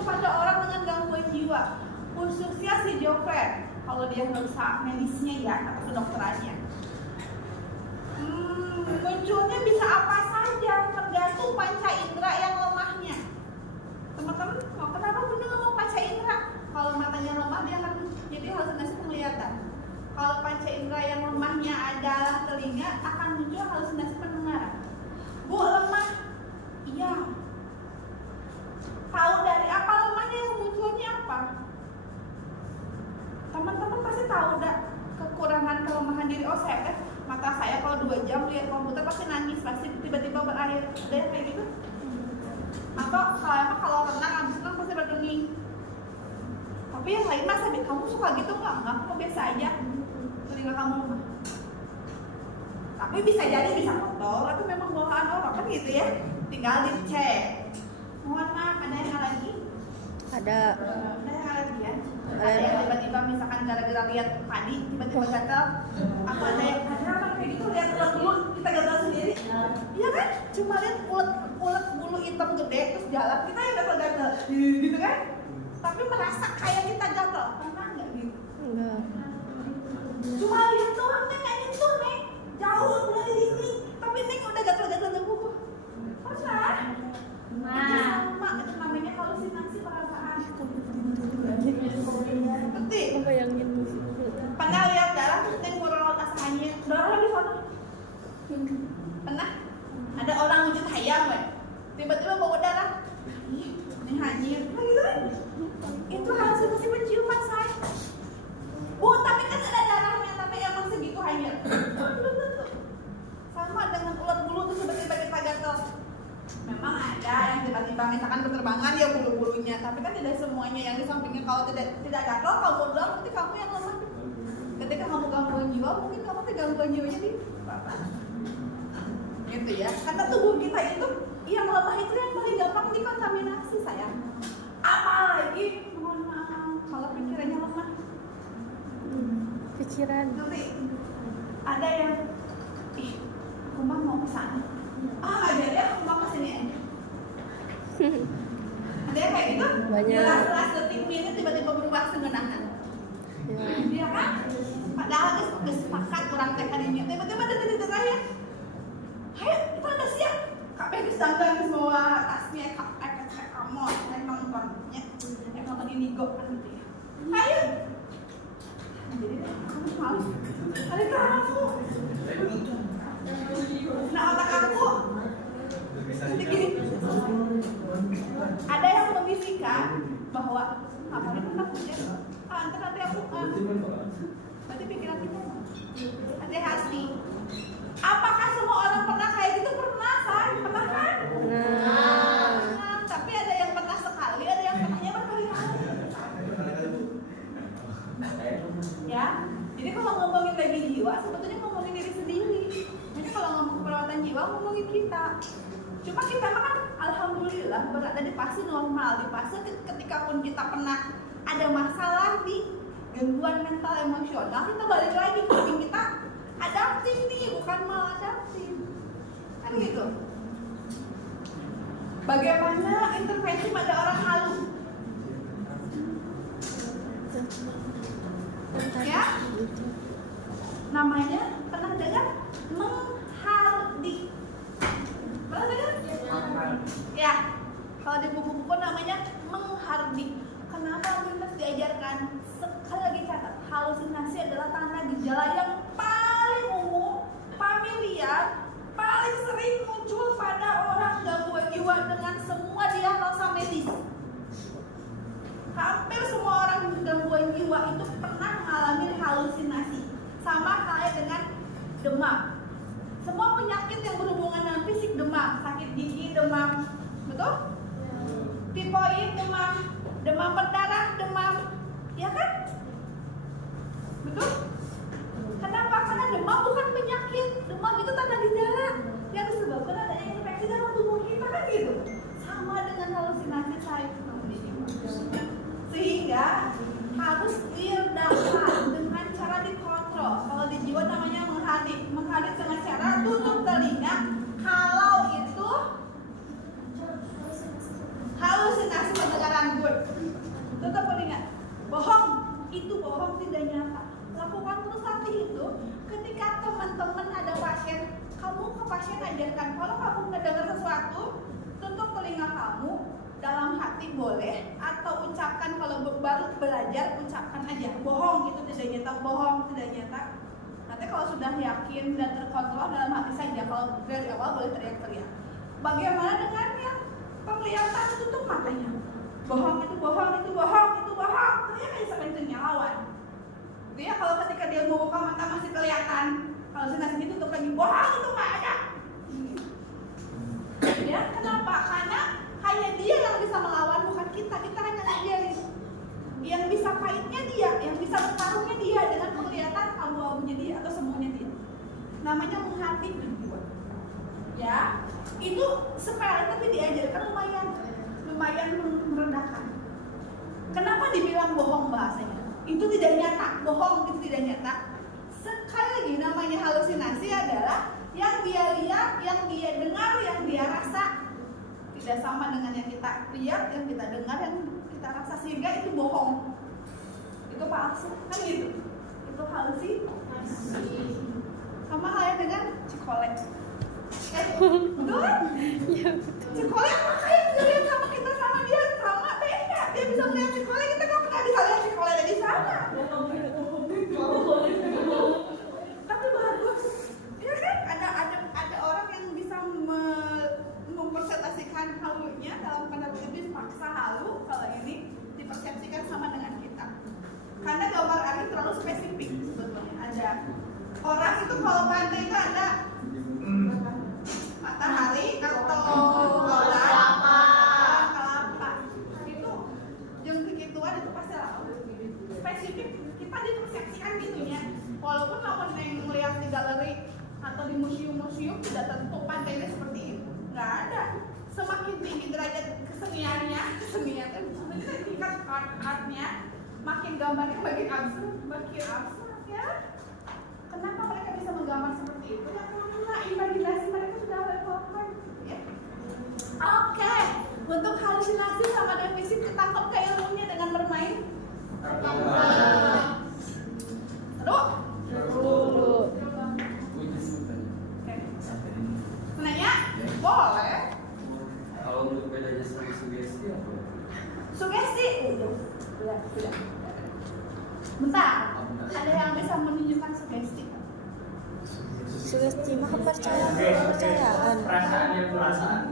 muncul pada orang dengan gangguan jiwa, khususnya schizofren. Kalau dia nggak bisa medisnya ya atau kedokterannya. Munculnya bisa apa saja, tergantung panca indera yang lemahnya. Teman-teman, kenapa Bunda ngomong panca indera? Kalau matanya lemah dia akan jadi halusinasi penglihatan. Kalau panca indera yang lemahnya adalah telinga, akan muncul halusinasi pendengaran. Bu, lemah? Iya. Tahu dari apa lemahnya, yang munculnya apa? Teman-teman pasti tahu dah kekurangan kelemahan diri. Oh, saya mata saya kalau 2 jam lihat komputer pasti nangis, pasti tiba-tiba berair. Ada yang kayak gitu? Atau kalau renang habis renang pasti berdenging. Tapi yang lain masa kamu suka gitu nggak? Kamu biasa aja. Telinga kamu lemah. Tapi bisa jadi bisa kotor, tapi memang bawaan orang kan gitu ya. Tinggal dicek. Mohon maaf, ada yang lagi? Ada yang lagi ya? Ada yang tiba-tiba misalkan gara-gara lihat padi tiba-tiba gatal. Apa ada yang kayak gitu lihat ulat kita gatal sendiri? Iya kan? Cuma lihat ulat bulu hitam gede terus jalan kita yang gatal-gatal, gitu kan? Tapi merasa kayak kita gatal, pernah nggak gitu? enggak. Cuma lihat doang neng, nggak nyentuh neng, jauh dari ini, tapi neng udah gatal-gatal di kuku. Pernah? Itu sama, itu namanya halusinasi perasaan. Ngerti? Bayangin. Pernah lihat darah terus neng ngurut asahnya, darah di sana. Pernah? Ada orang wujud hayam, tiba-tiba bawa darah. Ini hanyir, gitu kan? Itu halusinasi penciuman saya. Bu, tapi kan ada darahnya, tapi emang segitu hanyir. Belum tentu. Sama dengan ulat bulu tuh tiba-tiba kita gatel. Memang ada yang tiba-tiba misalkan berterbangan ya bulu-bulunya, tapi kan tidak semuanya yang di sampingnya. Kalau tidak gatel, kamu doang, berarti kamu yang lemah. Ketika kamu gangguan jiwa, mungkin kamu gangguan jiwanya di apa? Gitu ya. Karena tubuh kita itu yang lemah itu yang paling gampang dikontaminasi, sayang. Apalagi mohon maaf kalau pikirannya lemah. Pikiran. Nanti ada yang aku mah mau ke sana. Ada ya, aku mau ke sini aja. Ada yang kayak gitu? Banyak. Jelas-jelas detik menit tiba-tiba berubah segenahan. Iya kan? Padahal sepakat orang teh kadinya tiba-tiba detik terakhir. Ayo, kita udah siap. Kabeh geus dandan semua tasnya kamu, nontonnya. Nonton Indigo kan gitu ya. Ayo. Jadi kamu malu. Ada kamu. Nah, otak aku nanti gini. Ada yang membisikkan bahwa apa ini pernah kerja? Nanti aku berarti pikiran kita hati-hati. Apakah semua orang pernah kayak gitu? Pernah, San? Pernah kan? Pernah. Tapi ada yang pernah sekali, ada yang pernahnya berkali-kali. Ya, jadi kalau ngomongin daging jiwa, sebetulnya ngomongin diri sendiri. Jadi kalau ngomong perawatan jiwa, ngomongin kita. Cuma kita kan, alhamdulillah berada di fase normal, di fase ketika pun kita pernah ada masalah di gangguan mental emosional, kita balik lagi ke kita adaptif nih, bukan maladaptif. Kan gitu. Bagaimana intervensi pada orang halu? Ya, namanya pernah dengar menghardik. Pernah dengar? Ya, kalau di buku-buku namanya menghardik. Kenapa Windows diajarkan? Sekali lagi catat, halusinasi adalah tanda gejala yang paling umum, familiar, paling sering muncul pada orang gangguan jiwa dengan semua diagnosa medis. Hampir semua orang gangguan jiwa itu pernah mengalami halusinasi. Sama halnya dengan demam. Semua penyakit yang berhubungan dengan fisik demam, sakit gigi demam, betul? Tipoid demam, demam berdarah demam, ya kan? Betul? Kenapa? Karena demam bukan penyakit. Demam itu tanda gejala yang disebabkan adanya infeksi dalam tubuh kita, kan gitu. Sama dengan halusinasi saya. Sehingga harus diredakan dengan cara dikontrol. Kalau di jiwa namanya menghadik. Menghadik dengan cara tutup telinga. Kalau itu halusinasi pendengaran gue. Nusati itu ketika teman-teman ada pasien, kamu ke pasien ajarkan kalau kamu mendengar sesuatu, tutup telinga kamu, dalam hati boleh, atau ucapkan kalau baru belajar ucapkan aja bohong, itu tidak nyetak, bohong tidak nyetak. Nanti kalau sudah yakin dan terkontrol dalam hati saja, kalau dari awal boleh teriak-teriak. Bagaimana dengan yang penglihatan, tutup matanya, bohong itu bohong, itu bohong, itu bohong, teriak aja sampai itu lawan. Dia kalau ketika dia mau buka mata masih kelihatan, kalau halusinasi itu tutup lagi, bohong itu nggak ada. Ya, kenapa? Karena hanya dia yang bisa melawan, bukan kita. Kita hanya ngajarin. Yang bisa pahitnya dia, yang bisa bertarungnya dia dengan penglihatan abu-abunya dia atau semuanya dia. Namanya menghati jiwa. Ya, itu sepele tapi diajarkan lumayan merendahkan. Kenapa dibilang bohong bahasanya? Itu tidak nyata, bohong itu tidak nyata. Sekali lagi namanya halusinasi adalah yang dia lihat, yang dia dengar, yang dia rasa tidak sama dengan yang kita lihat, yang kita dengar, yang kita rasa, sehingga itu bohong, itu palsu, kan gitu. Itu halusinasi. Sama halnya dengan cikolek. Betul kan? Cikolek makanya dilihat sama kita, sama dia sama beda. Dia bisa melihat cikolek, kita kan nggak bisa lihat cikolek dari sana. Tapi bagus, ya kan? Ada orang yang bisa mempersepsikan halunya dalam tanda kutip paksa halu. Kalau ini dipersepsikan sama dengan kita, karena gambar air terlalu spesifik sebetulnya. Ada orang itu kalau pantai itu ada matahari atau kelapa, itu jengkrik gituan itu pasti laut. Spesifik kita dipersepsikan gitunya. Walaupun kamu melihat di galeri atau di museum-museum tidak tentu pantainya seperti itu, nggak ada. Semakin tinggi derajat keseniannya tingkat artnya, makin gambarnya makin abstrak ya. Kenapa mereka bisa menggambar seperti itu? Ya karena imajinasi mereka sudah level 5 ya. Oke, untuk halusinasi sama defisit ketangkep ke ilmunya dengan bermain. Seru. Nanya? Boleh. Kalau untuk bedanya sama sugesti apa? Sugesti? Udah. Bentar. Ada yang bisa menunjukkan sugesti? Sugesti mah kepercayaan. Perasaan.